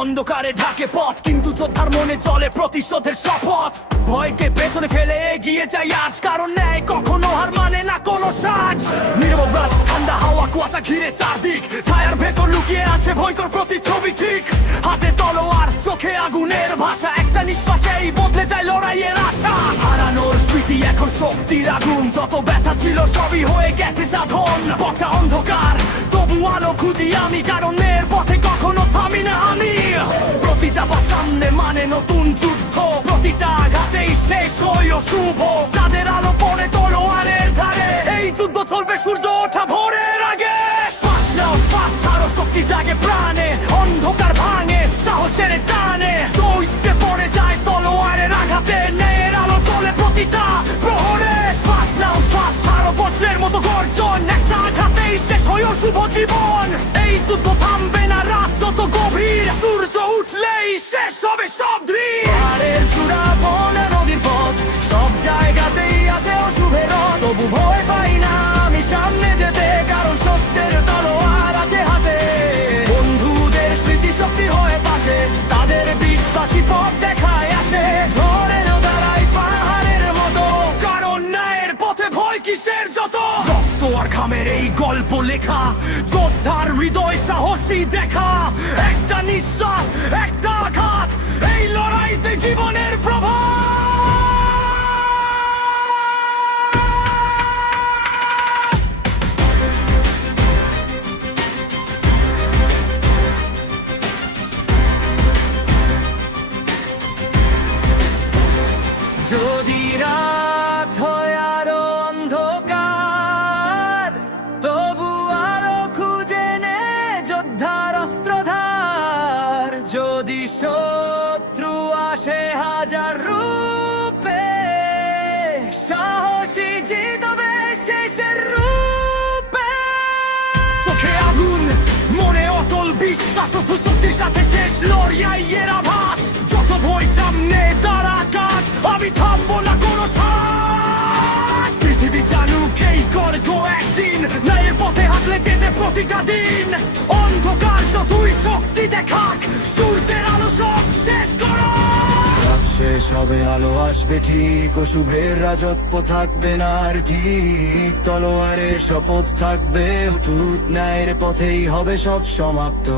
অন্ধকারে ঢাকে পথ, কিন্তু যোদ্ধার মনে চলে প্রতিশোধের শপথ। ভয়কে পেছনে ফেলে এগিয়ে যাই আজ, কারণ ন্যায় কখনো হার মানে না কোনো সাজ। নীরব রাত, ঠান্ডা হাওয়া, কুয়াশা ঘিরে চারদিক, ছায়ার ভেতর লুকিয়ে আছে ভয়ঙ্কর প্রতিচ্ছবি ঠিক। হাতে তলোয়ার, চোখে আগুনের ভাষা, একটা নিঃশ্বাসেই বদলে যায় লড়াইয়ের আশা। হারানোর স্মৃতি এখন শক্তির আগুন, যত ব্যথা ছিল সবই হয়ে গেছে সাধন। পথটা অন্ধকার, তবু আলো খুঁজি আমি, কারণ এর পথে কখনো থামি না আমি। প্রতিটা পা সামনে মানে নতুন যুদ্ধ, প্রতিটা আঘাতেই শেষ হইও শুভ। যাদের আলো পড়ে তলোয়ারের ধারে, এই যুদ্ধ চলবে সূর্য ওঠা ভোরের আগে। শ্বাস নাও, শ্বাস ছাড়ো, শক্তি জাগে প্রাণে, অন্ধকার ভাঙে সাহসের টানে। দৈত্যে পড়ে যায় তলোয়ারের আঘাতে, ন্যায়ের আলো চলে প্রতিটা প্রহরে। শ্বাস নাও, শ্বাস ছাড়ো, বজ্রের মতো গর্জন, একটা আঘাতেই শেষ হইও শুভ জীবন। এই যুদ্ধ থামবে না, রাত যত গভীর, সূর্য উঠলেই শেষ হবে সব ধীর। পাহাড়ের চূড়া, বন, নদীর পথ, সব জায়গাতেই আছে অশুভের রথ। তবু ভয় পাই না আমি সামনে যেতে, কারণ সত্যের তলোয়ার আছে হাতে। বন্ধুদের স্মৃতি শক্তি হয়ে পাশে, তাদের বিশ্বাসী পথ দেখায় আসে। ঝড়েরও দাঁড়াই পাহাড়ের মতো, কারণ ন্যায়ের পথে ভয় কিসের যত। রক্ত আর ঘামের এই গল্প লেখা, যোদ্ধার হৃদয় সাহসী দেখা। একটা নিঃশ্বাস, একটা আঘাত, এই লড়াইতে জীবনের প্রভাব। যদি রাত হয় আরো অন্ধকার, তবু আলো খুঁজে নে যোদ্ধার অস্ত্রধার। যদি শত্রু আসে হাজার রূপে, সাহসী জিতবে শেষের রূপে। চোখে আগুন, মনে অটল বিশ্বাস, ও সুশক্তির সাথে শেষ লড়াইয়ের আভাস। যত ভয় সামনে দাঁড়া কাজ, আমি থামবো না কোনো সাজ। পৃথিবী জানুক এই গর্গ একদিন, ন্যায়ের পথে হাঁটলে যেতে প্রতিটা দিন। অন্ধকার যতই শক্তি দেখাক, সূর্যের আলো সব শেষ করো। রাত শেষ হবে, আলো আসবে ঠিক, অশুভের রাজত্ব থাকবে না আর ঠিক। তলোয়ারের শপথ থাকবে অটুট, ন্যায়ের পথেই হবে সব সমাপ্ত।